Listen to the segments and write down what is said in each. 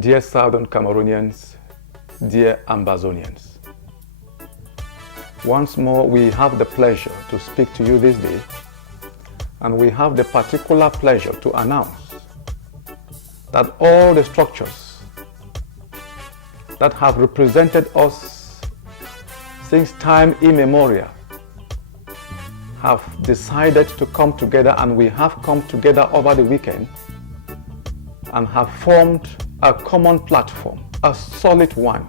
Dear Southern Cameroonians, dear Ambazonians, once more we have the pleasure to speak to you this day, and we have the particular pleasure to announce that all the structures that have represented us since time immemorial have decided to come together, and we have come together over the weekend and have formed a common platform, a solid one,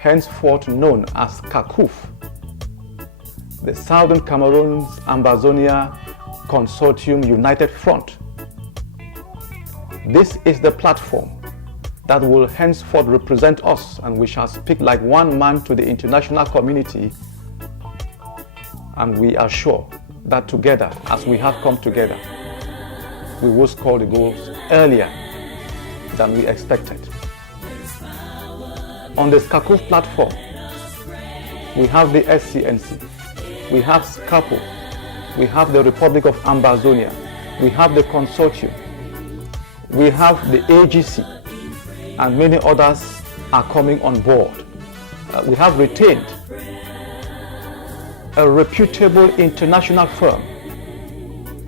henceforth known as CACUF, the Southern Cameroon's Ambazonia Consortium United Front. This is the platform that will henceforth represent us, and we shall speak like one man to the international community, and we are sure that together, as we have come together, we will score the goals earlier than we expected. On the SCACUF platform, we have the SCNC, we have SCAPO, we have the Republic of Ambazonia, we have the Consortium, we have the AGC, and many others are coming on board. We have retained a reputable international firm,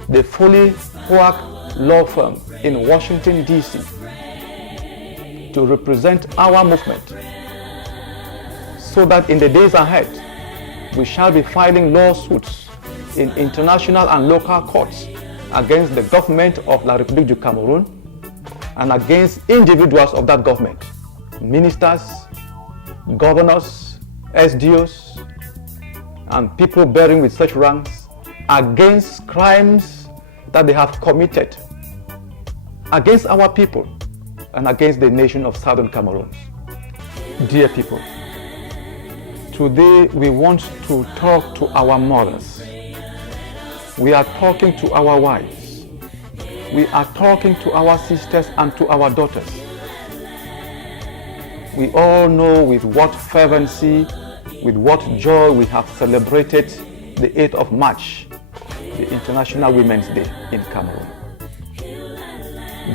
the Foley Hoag law firm in Washington, D.C., to represent our movement, so that in the days ahead, we shall be filing lawsuits in international and local courts against the government of La République du Cameroon and against individuals of that government, ministers, governors, SDOs, and people bearing with such ranks, against crimes that they have committed against our people and against the nation of Southern Cameroon. Dear people, today we want to talk to our mothers. We are talking to our wives. We are talking to our sisters and to our daughters. We all know with what fervency, with what joy we have celebrated the 8th of March, the International Women's Day in Cameroon.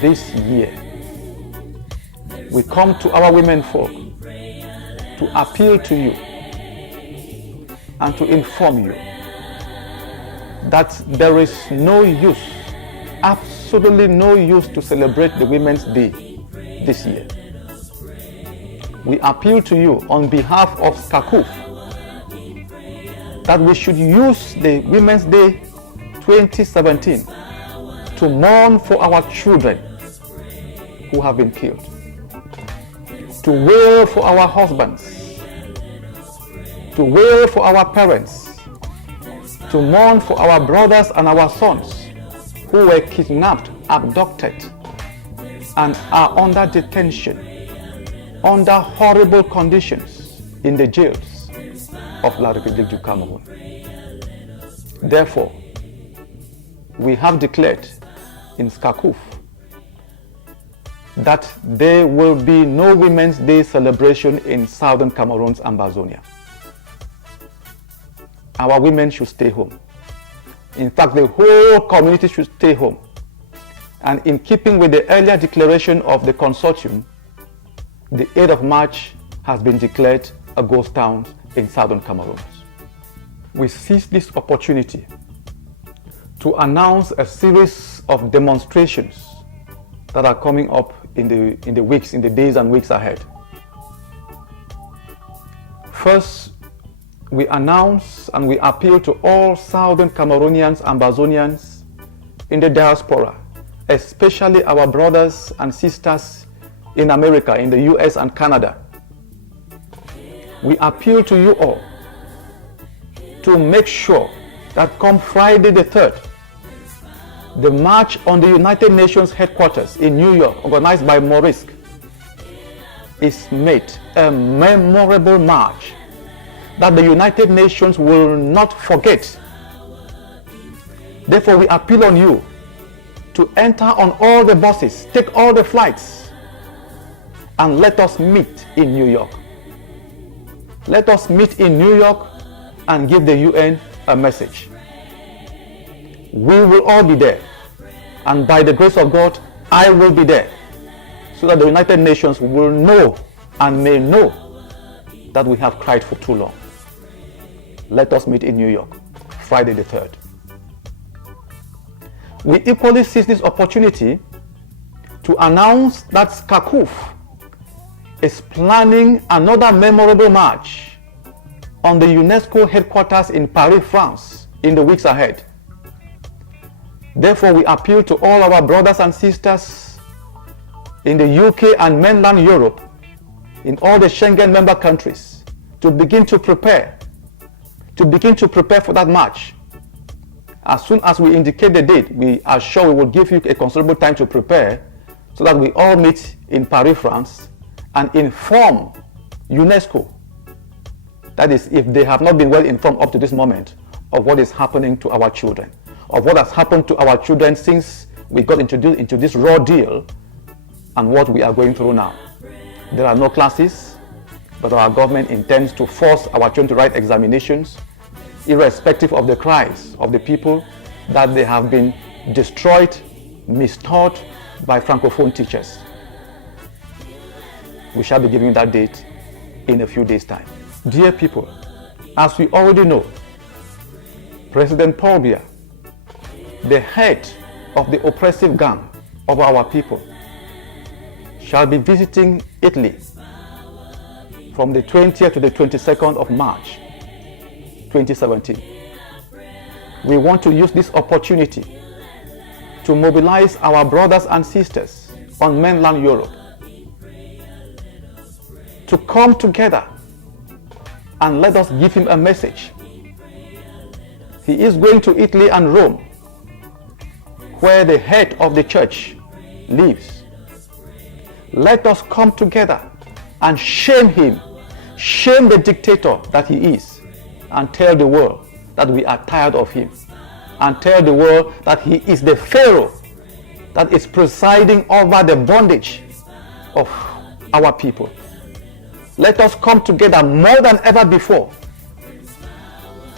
This year, we come to our women folk to appeal to you and to inform you that there is no use, absolutely no use to celebrate the Women's Day this year. We appeal to you on behalf of SCACUF that we should use the Women's Day 2017 to mourn for our children who have been killed, to wail for our husbands, to wail for our parents, to mourn for our brothers and our sons who were kidnapped, abducted, and are under detention, under horrible conditions in the jails of La République du Cameroun. Therefore, we have declared in SCACUF that there will be no Women's Day celebration in Southern Cameroon's Ambazonia. Our women should stay home. In fact, the whole community should stay home. And in keeping with the earlier declaration of the consortium, the 8th of March has been declared a ghost town in Southern Cameroon. We seize this opportunity to announce a series of demonstrations that are coming up in the days and weeks ahead. First, we announce and we appeal to all Southern Cameroonians, Ambazonians in the diaspora, especially our brothers and sisters in America, in the US and Canada. We appeal to you all to make sure that come Friday the 3rd, the march on the United Nations headquarters in New York, organized by Maurice, is made a memorable march that the United Nations will not forget. Therefore, we appeal on you to enter on all the buses, take all the flights, and let us meet in New York. Let us meet in New York and give the UN a message. We will all be there, and by the grace of God, I will be there, so that the United Nations will know and may know that we have cried for too long. Let us meet in New York, Friday the 3rd. We equally seize this opportunity to announce that SCACUF is planning another memorable march on the UNESCO headquarters in Paris, France, in the weeks ahead. Therefore, we appeal to all our brothers and sisters in the UK and mainland Europe, in all the Schengen member countries, to begin to prepare for that march. As soon as we indicate the date, we are sure we will give you a considerable time to prepare, so that we all meet in Paris, France, and inform UNESCO, that is, if they have not been well informed up to this moment, of what is happening to our children, of what has happened to our children since we got introduced into this raw deal, and what we are going through now. There are no classes, but our government intends to force our children to write examinations, irrespective of the cries of the people that they have been destroyed, mistaught by Francophone teachers. We shall be giving that date in a few days' time. Dear people, as we already know, President Paul Biya, the head of the oppressive gang of our people, shall be visiting Italy from the 20th to the 22nd of March 2017. We want to use this opportunity to mobilize our brothers and sisters on mainland Europe to come together and let us give him a message. He is going to Italy and Rome, where the head of the church lives. Let us come together and shame him, shame the dictator that he is, and tell the world that we are tired of him, and tell the world that he is the Pharaoh that is presiding over the bondage of our people. Let us come together more than ever before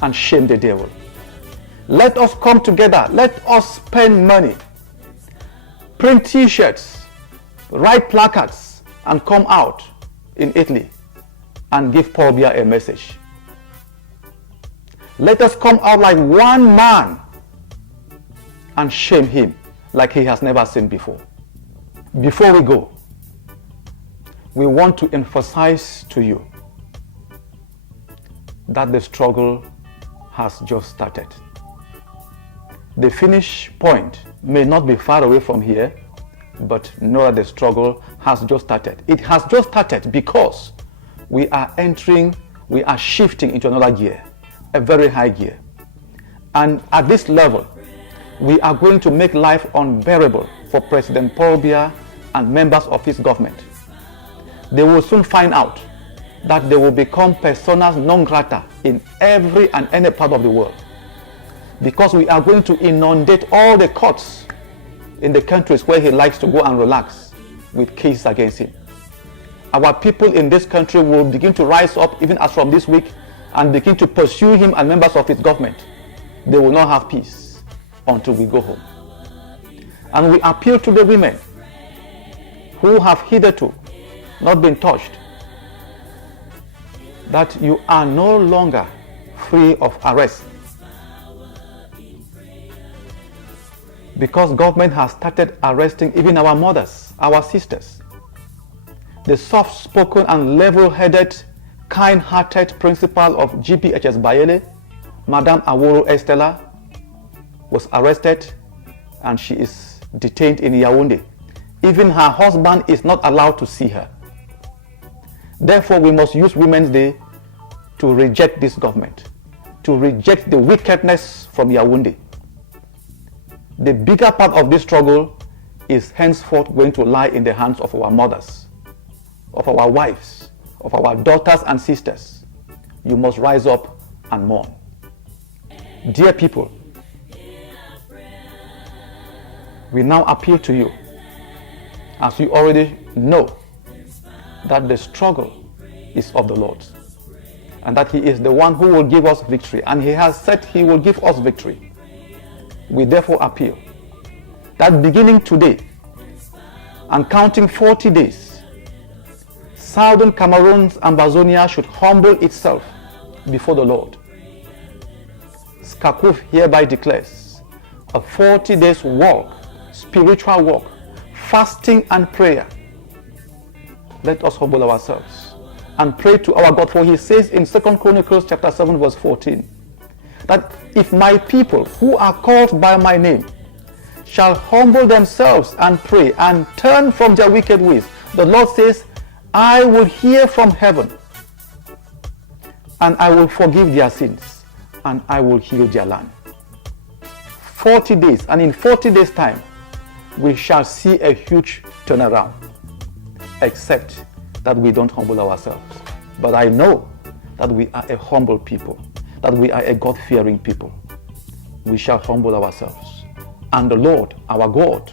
and shame the devil. Let us come together. Let us spend money, print t-shirts, write placards, and come out in Italy and give Paul Biya a message. Let us come out like one man and shame him like he has never seen before. Before we go, we want to emphasize to you that the struggle has just started. The finish point may not be far away from here, but know that the struggle has just started. It has just started because we are shifting into another gear, a very high gear. And at this level, we are going to make life unbearable for President Paul Biya and members of his government. They will soon find out that they will become personas non grata in every and any part of the world, because we are going to inundate all the courts in the countries where he likes to go and relax with cases against him. Our people in this country will begin to rise up even as from this week and begin to pursue him and members of his government. They will not have peace until we go home. And we appeal to the women who have hitherto not been touched, that you are no longer free of arrest, because government has started arresting even our mothers, our sisters. The soft-spoken and level-headed, kind-hearted principal of GPHS Bayele, Madame Aworo Estella, was arrested and she is detained in Yaoundé. Even her husband is not allowed to see her. Therefore, we must use Women's Day to reject this government, to reject the wickedness from Yaoundé. The bigger part of this struggle is henceforth going to lie in the hands of our mothers, of our wives, of our daughters and sisters. You must rise up and mourn. Dear people, we now appeal to you, as you already know, that the struggle is of the Lord, and that he is the one who will give us victory, and he has said he will give us victory. We therefore appeal that beginning today, and counting 40 days, Southern Cameroon's Ambazonia should humble itself before the Lord. SCACUF hereby declares a 40 days walk, spiritual walk, fasting and prayer. Let us humble ourselves and pray to our God, for he says in 2 Chronicles chapter 7 verse 14 that if my people who are called by my name shall humble themselves and pray and turn from their wicked ways, the Lord says, I will hear from heaven and I will forgive their sins and I will heal their land. 40 days, and in 40 days time we shall see a huge turnaround, except that we don't humble ourselves. But I know that we are a humble people, that we are a God-fearing people. We shall humble ourselves, and the Lord, our God,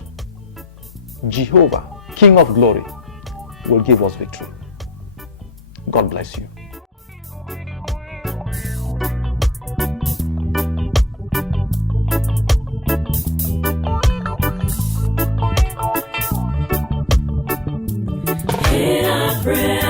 Jehovah, King of glory, will give us victory. God bless you. In our prayer.